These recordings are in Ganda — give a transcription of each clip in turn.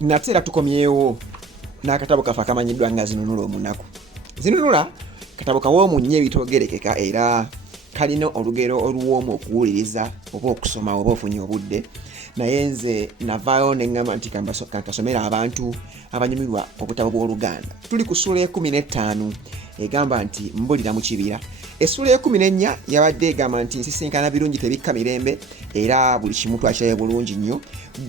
Natera tukomyewo n'akatabo kafa kamanyiddwa nga Zinunula omunaku. Zinunula katabo kawoomu nnyo ebitogerekeka era kalina olugero oluwoomu okuwuliriza oba okusoma oba ofunye obudde, naye nze navaayo ne ŋŋamba nti kankasomera abantu abanyumirwa obutabo bw'Oluganda. Tuli ku ssula 15 egamba nti mbulira mu kibira. Essula 14 yabadde egamba nti nsisinkana birungi tebikka mirembe era buli kimu twakirayo bulungi nnyo.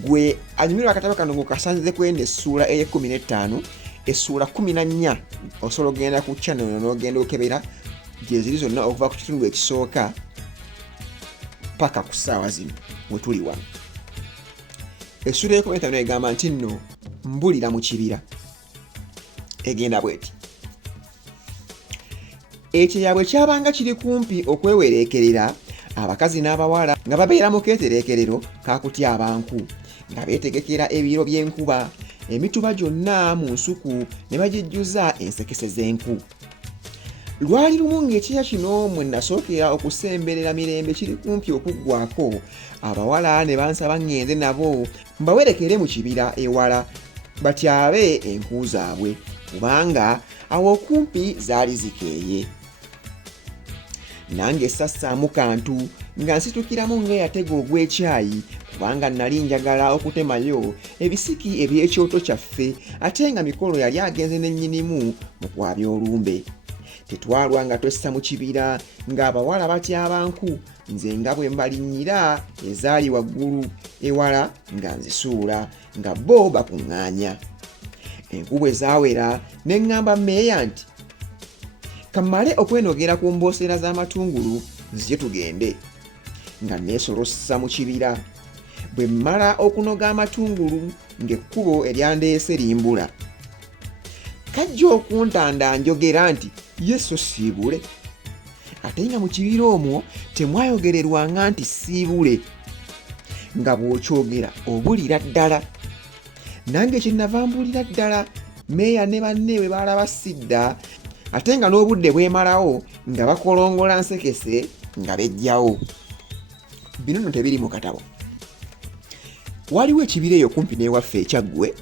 Gwe anyumirwa akatabo kano ng'okasanze kwenda essula 15, essula 14 osobola okugenda ku channel n'ogenda okebera gye ziri zonna okuva ku kitundu ekisooka paka ku ssaawa zino we tuli wano. Essula 15 egamba nti nno mbulira mu kibira egenda bweti. Ekyeyabwe kyabanga kiri kumpi okwewereekerera, abakazi n'abawala nga babeera mu keetereekerero kakutyaba nku, nga beetegekera ebiro by'enkuba, emituba gyonna mu nsuku ne bagijjuza ensekese z'enku. Lwali lumu ng'ekyeya kino mwe nasookera okusemberera mirembe kiri kumpi okuggwako, abawala ne bansaba ŋŋende nabo mbawerekere mu kibira ewala batyabe enku zaabwe, kubanga awo okumpi zaali zikeeye. Nange sassaamu kantu nga nsitukiramu ng'eyatega ogw'ekyayi, kubanga nali njagala okutemayo ebisiki eby'ekyoto kyaffe ate nga mikolo yali agenze n'ennyinimu mu kwabya olumbe. Tetwalwa nga twessa mu kibira ng'abawala batyaba nku, nze nga bwe mbalinnyira ezaali waggulu ewala nga nzisuula nga bo bakuŋŋaanya. Enku bwe zaawera ne ŋŋamba mmeeya nti kammale okwenogera ku mboosera z'amatungulu nzije tugende. Nga neesolossa mu kibira. Bwe mmala okunoga amatungulu ng'ekkubo eryandeese limbula. Kajja okuntanda njogera nti Yesu siibule. Ate nga mu kibira omwo temwayogererwanga nti siibule. Nga bw'okyogera obulira ddala. Nange kye nava mbulira ddala, meeya ne banne bwe baalaba sidda, ate nga n'obudde bwemalawo nga bakolongola nsekese nga bejjawo. Bino nno tebiri mu katabo. Waliwo ekibira eyo kumpi n'ewaffe ekyaggwe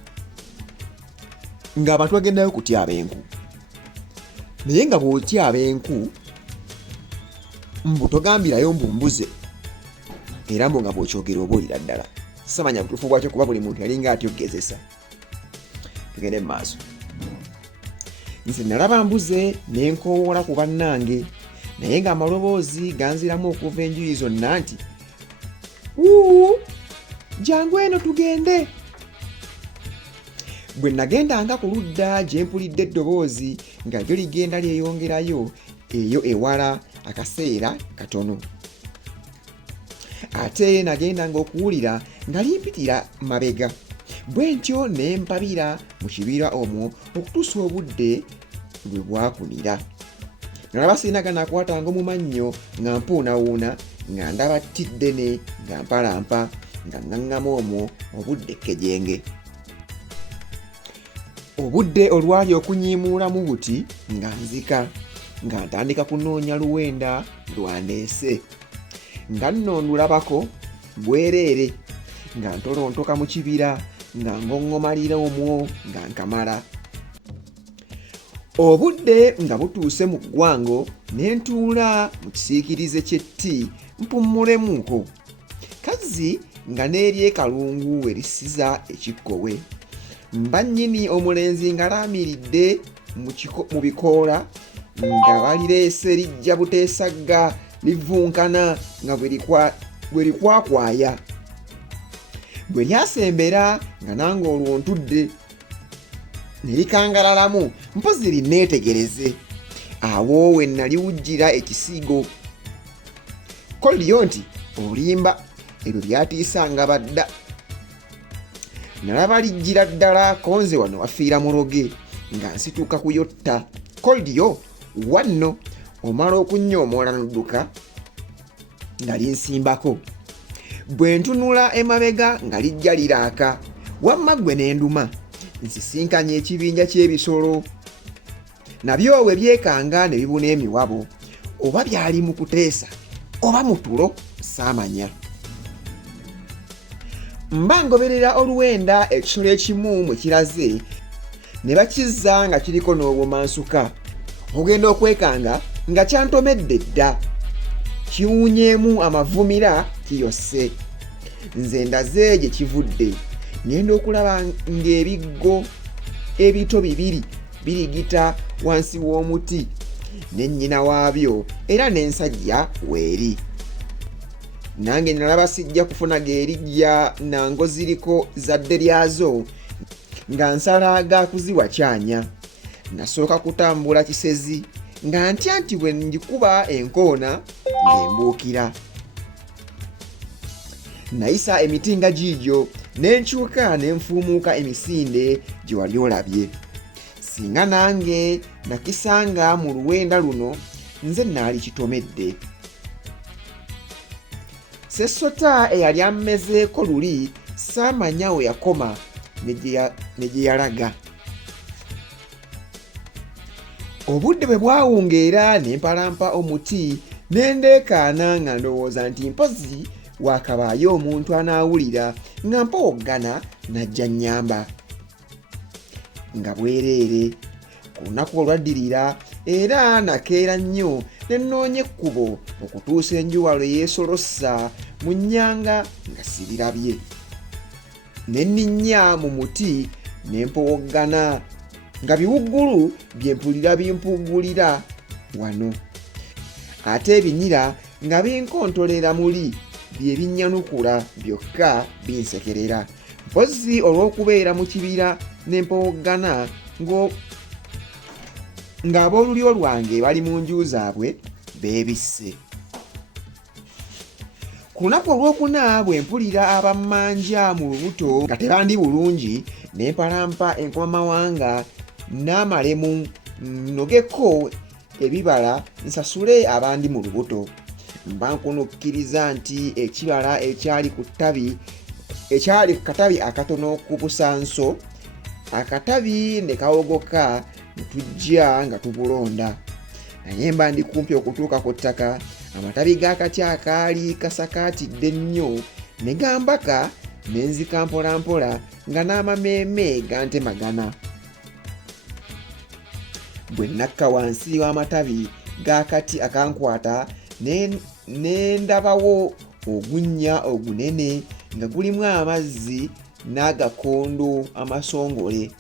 ng'abantu bagendayo kutyaba enku. Naye nga bw'otyaba enku mbu togambirayo mbu mbuze, era mbu nga bw'okyogera obuulira ddala. Samanya butuufu bwakyo kuba buli muntu yalinga atyogezesa. Tugende mu maaso. Nze nalaba mbuze ne nkoowoola ku bannange, naye ng'amaloboozi ganziramu okuva enjuyi zonna nti wuuu, jangu eno tugende. Bwe nagendanga ku ludda gye mpulidde eddoboozi nga lyo ligenda lyeyongerayo eyo ewala akaseera katono. Ate nagendanga okuwulira nga limpitira mabega. Bwe ntyo ne mpabira mu kibira omwo okutuusa obudde lwe bwakunira. Nalaba sirina akwatanga mu mannyo nga mpuunawuuna, nga ndaba tiddene nga mpalampa, nga ŋŋaŋŋama omwo obudde kkejenge. Obudde olwali okunyiimuulamu buti nga nzika, nga ntandika kunoonya luwenda lwandeese. Nga nno ndulabako bwereere, nga ntolontoka mu kibira, nga ngoŋŋomalira omwo nga nkamala. Obudde nga butuuse mu ggwango ne ntuula mu kisiikirize ky'etti mpummulemu. Kazzi nga n'eri ekalungu we lisiza ekikkowe. Mba nnyini omulenzi nga laamiridde mu bikoola nga balireese lijja buteesagga livunkana nga bwe likwakwaya. Bwe lyasembera nga nange olwo ntudde ne likangalalamu mpozi linneetegereze. Awo we naliwujjira ekisiigo. Ko lyo nti olimba ebyo byatiisanga badda. Nalaba lijjira ddala konze wano wafiira muloge nga nsituuka kuyotta. Ko lyo wanno omala okunyoomoola n'odduka nga linsimbako. Bwe ntunula emabega nga lijja liraaka, wamma ggwe n'enduma. Nsisinkanye ekibinja ky'ebisolo. Nabyo we byekanga ne bibuna emiwabo, oba byali mu kuteesa oba mu tulo saamanya. Mba ngoberera oluwenda ekisolo ekimu mwe kiraze ne bakizza nga kiriko n'obumansuka. Ogenda okwekanga nga kyantomedde dda, kiwunyeemu amavumira kiyose. Nze ndaze gye kivudde, ngenda okulaba ng'ebiggo ebito bibiri birigita wansi w'omuti ne nnyina waabyo era n'ensajja weeri. Nange nalaba sijja kufuna geerijja nango ziriko zadde lyazo nga nsala ga kuziwakyanya. Nasooka kutambula kisezi nga ntya nti bwe ngikuba enkoona ng'embuukira. Nayisa emiti nga giigyo ne nkyuka ne nfuumuuka emisinde gye wali olabye. Singa nange nakisanga mu luwenda luno nze naali kitomedde. Sesota eyali ammezeeko luli saamanya we yakoma ne gye yalaga. Obudde bwe bwawungeera ne mpalampa omuti ne ndeekaana nga ndowooza nti mpozi waakabaayo omuntu anaawulira nga mpowoggana n'ajja nnyamba. Nga bwereere ku lunaku olwaddirira era nakeera nnyo ne nnoonya ekkubo okutuusa enjuba lwe yeesolossa mu nnyanga nga sirirabye. Ne nninnya mu muti ne mpowoggana nga biwuggulu bye mpulira bimpuggulira wano, ate ebinyira nga binkontolera muli bye binnyanukula byokka binsekerera. Mpozi olw'okubeera mu kibira ne mpowoggana ng'ab'olulyo lwange bali mu nju zaabwe beebisse. Ku lunaku olwokuna bwe mpulira abammanja mu lubuto nga tebandi bulungi ne mpalampa enkomamawanga n'amalemu nnogeko ebibala nsasule abandi mu lubuto. Mba nkunukkiriza nti ekibala ekyali ku katabi akatono ku busanso, akatabi ne kawogoka ne tujja nga tubulonda. Naye mba ndi kumpi okutuuka ku ttaka, amatabi g'akati akaali kasakaatidde nnyo ne gambaka ne nzika mpolampola nga n'amameeme gantemagana. Bwe nakka wansi w'amatabi g'akati akankwata ne ndabawo ogunnya ogunene nga gulimu amazzi n'agakondo amasongole.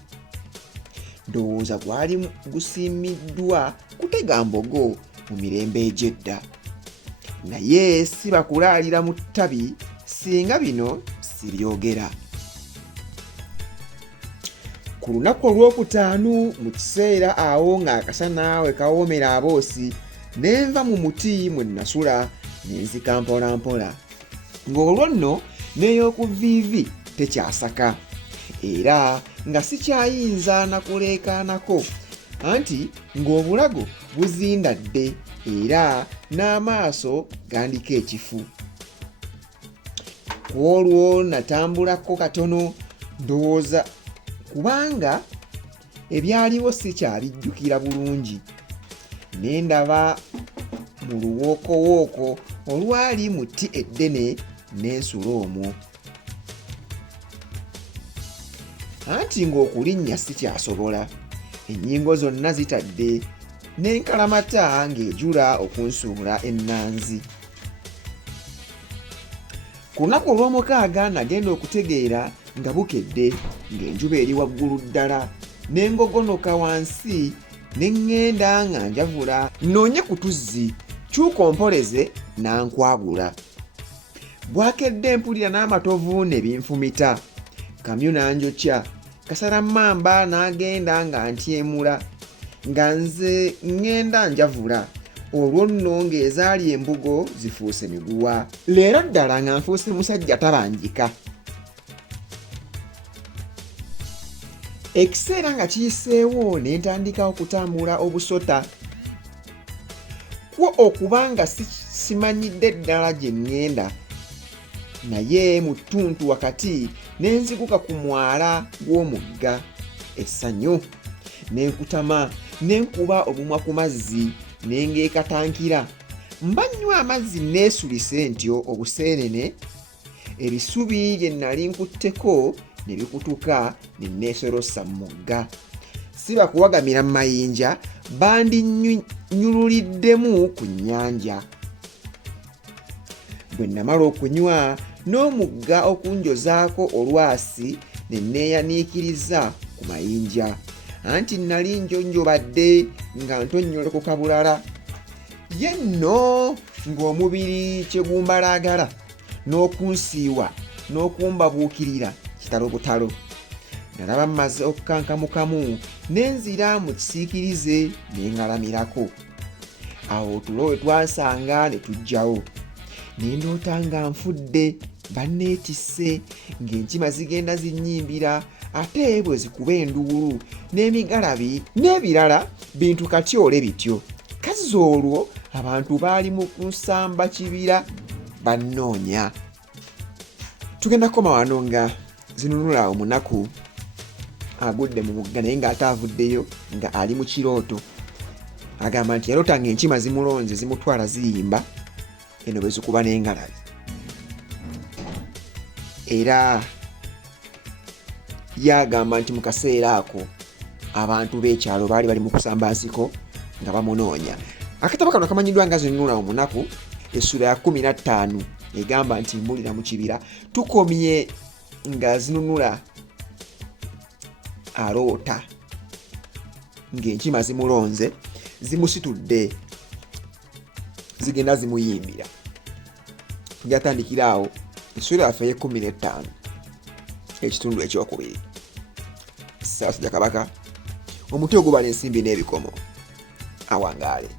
Ndowooza gwali gusiimiddwa kutega mbogo mu mirembe egy'edda. Naye si bakulaalira mu ttabi singa bino sibyogera. Ku lunaku olwokutaano mu kiseera awo ng'akasana we kawoomera aboosi, ne nva mu muti mwe nasula ne nzika mpolampola. Ng'olwo nno n'ey'okuviivi tekyasaka, era nga sikyayinza nakuleekaanako, anti ng'obulago buzindadde era n'amaaso gandiko ekifu. Ku olwo natambulako katono ndowooza kubanga ebyaliwo sikyabijjukira bulungi. Ne ndaba mu luwookowooko olwali mu tti eddene n'ensula omwo. Anti ng'okulinnya sikyasobola, ennyingo zonna zitadde n'enkalamata ng'ejula okunsuula ennanzi. Ku lunaku olw'omukaaga nagenda okutegeera nga bukedde ng'enjuba eri waggulu ddala, ne ngogonoka wansi ne ŋŋenda nga njavula nnoonye ku tuzzi kyukompoleze n'ankwagula. Bwakedde mpulira n'amatovu ne binfumita, kamyu n'anjokya, kasalammamba n'agenda nga ntyemula nga nze ŋŋenda njavula. Olwo nno ng'ezaali embugo zifuuse miguwa. Leero ddala nga nfuuse musajja tabanjika. Ekiseera nga kiyiseewo ne ntandika okutambula obusota. Kwo okuba nga simanyidde ddala gye ŋŋenda, naye mu ttuntu wakati ne nziguka ku mwala gw'omugga. Essanyu ne nkutama ne nkuba obumwa ku mazzi ne ngeekatankira. Mba nnywa amazzi neesulise ntyo obuseenene ebisubi bye nnali nkutteko ne bikutuka ne neesolossa mu mugga. Siba kuwagamira mu mayinja, bandinnyululiddemu ku nnyanja. Bwe namala okunywa n'omugga okunjozaako olwasi ne neeyaniikiriza ku mayinja, anti nnali njonjobadde nga ntonnyolekoka bulala. Ye nno ng'omubiri kye gumbalaagala n'okunsiiwa n'okumbabuukirira kitalo butalo. Nalaba mmaze okukankamukamu ne nzira mu kisiikirize ne ngalamirako. Awo otulo we twasanga ne tujjawo. Ne ndoota nga nfudde, banneetisse, ng'enkima zigenda zinnyimbira ate bwe zikuba enduulu n'emigalabi n'ebirala bintu katyole bityo. Kazzi olwo abantu baali mu kusamba kibira bannoonya. Tugenda kukoma wano nga zinunula omunaku agudde mu mugga naye ng'ate avuddeyo nga ali mu kirooto. Agamba nti yaloota ng'enkima zimulonze zimutwala ziyimba eno bwe zikuba n'engalabi. Era yagamba nti mu kaseera ako abantu b'ekyalo baali bali mu kusamba nsiko nga bamunoonya. Akatabo kano kamanyiddwa nga zinunula omunaku, essula ya 15 egamba nti mbulira mu kibira. Tukomye nga zinunula aloota ng'enkima zimulonze zimusitudde zigenda zimuyimbira. Tugatandikira awo essula yaffe ye 15 ekitundu ekyokubiri. Ssaabasajja Kabaka, omuti ogubala ensimbi n'ebikomo, awangaale.